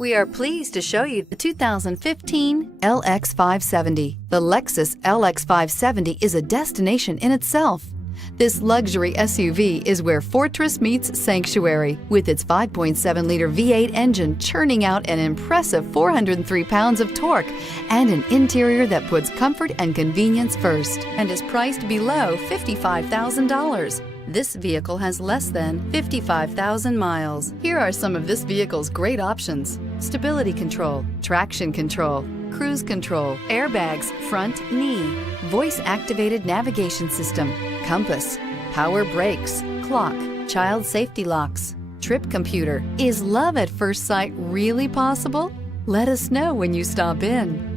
We are pleased to show you the 2015 LX 570. The Lexus LX 570 is a destination in itself. This luxury SUV is where fortress meets sanctuary, with its 5.7-liter V8 engine churning out an impressive 403 pounds of torque and an interior that puts comfort and convenience first and is priced below $55,000. This vehicle has less than 55,000 miles. Here are some of this vehicle's great options: stability control, traction control, cruise control, airbags, front knee, voice-activated navigation system, compass, power brakes, clock, child safety locks, trip computer. Is love at first sight really possible? Let us know when you stop in.